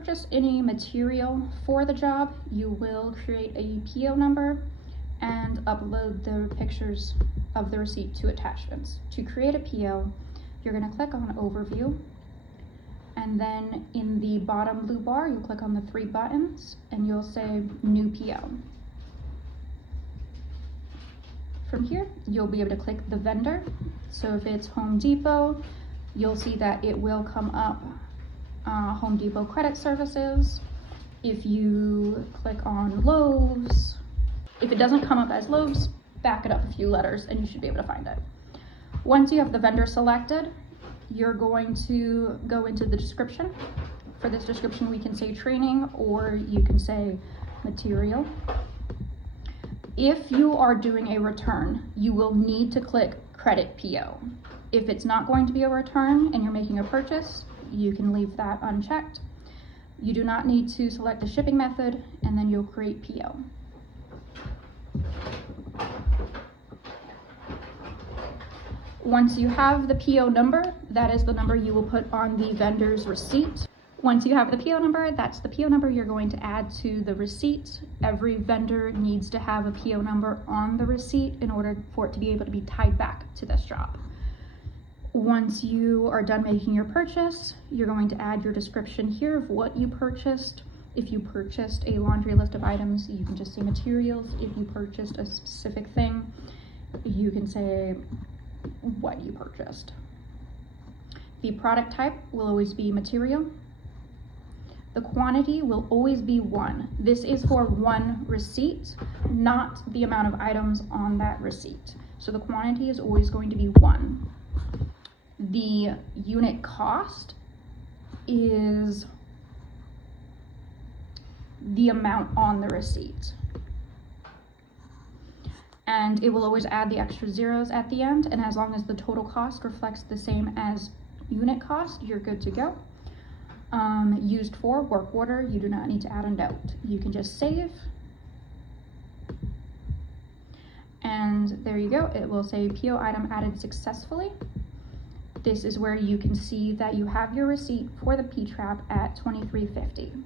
Purchase any material for the job, you will create a PO number and upload the pictures of the receipt to attachments. To create a PO, you're going to click on Overview, and then in the bottom blue bar, you'll click on the 3 buttons and you'll say New PO. From here, you'll be able to click the vendor. So if it's Home Depot, you'll see that it will come up Home Depot Credit Services. If you click on Lowe's, if it doesn't come up as Lowe's, back it up a few letters and you should be able to find it. Once you have the vendor selected, you're going to go into the description. For this description, we can say training, or you can say material. If you are doing a return, you will need to click Credit PO. If it's not going to be a return and you're making a purchase, you can leave that unchecked. You do not need to select the shipping method, and then you'll create PO. Once you have the PO number, that is the number you will put on the vendor's receipt. Once you have the PO number, that's the PO number you're going to add to the receipt. Every vendor needs to have a PO number on the receipt in order for it to be able to be tied back to this job. Once you are done making your purchase, you're going to add your description here of what you purchased. If you purchased a laundry list of items, you can just say materials. If you purchased a specific thing, you can say what you purchased. The product type will always be material. The quantity will always be 1. This is for 1 receipt, not the amount of items on that receipt. So the quantity is always going to be 1. The unit cost is the amount on the receipt. And it will always add the extra zeros at the end, and as long as the total cost reflects the same as unit cost, you're good to go. Used for work order, you do not need to add a note. You can just save. And there you go. It will say PO item added successfully. This is where you can see that you have your receipt for the P-trap at $23.50.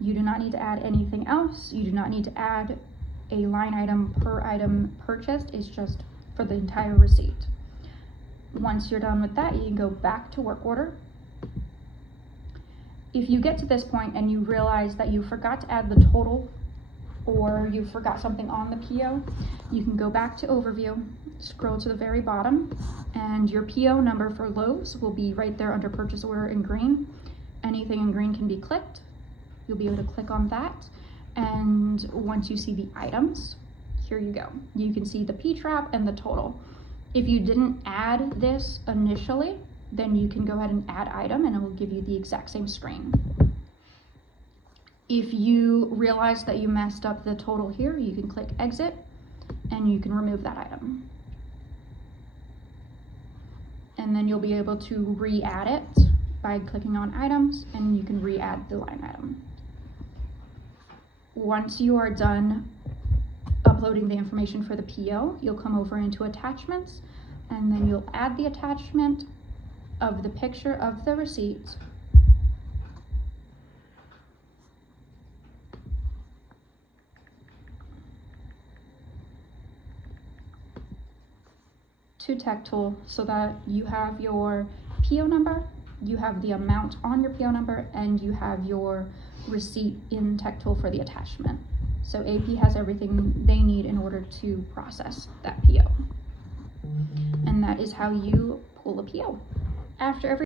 You do not need to add anything else. You do not need to add a line item per item purchased. It's just for the entire receipt. Once you're done with that, you can go back to work order. If you get to this point and you realize that you forgot to add the total, or you forgot something on the PO, you can go back to Overview, scroll to the very bottom, and your PO number for Lowe's will be right there under purchase order in green. Anything in green can be clicked. You'll be able to click on that, and once you see the items, here you go. You can see the P-trap and the total. If you didn't add this initially, then you can go ahead and add item and it will give you the exact same screen. If you realize that you messed up the total here, you can click exit and you can remove that item. And then you'll be able to re-add it by clicking on items, and you can re-add the line item. Once you are done uploading the information for the PO, you'll come over into attachments, and then you'll add the attachment of the picture of the receipt to Techtool, so that you have your PO number, you have the amount on your PO number, and you have your receipt in Techtool for the attachment. So AP has everything they need in order to process that PO. And that is how you pull a PO. After every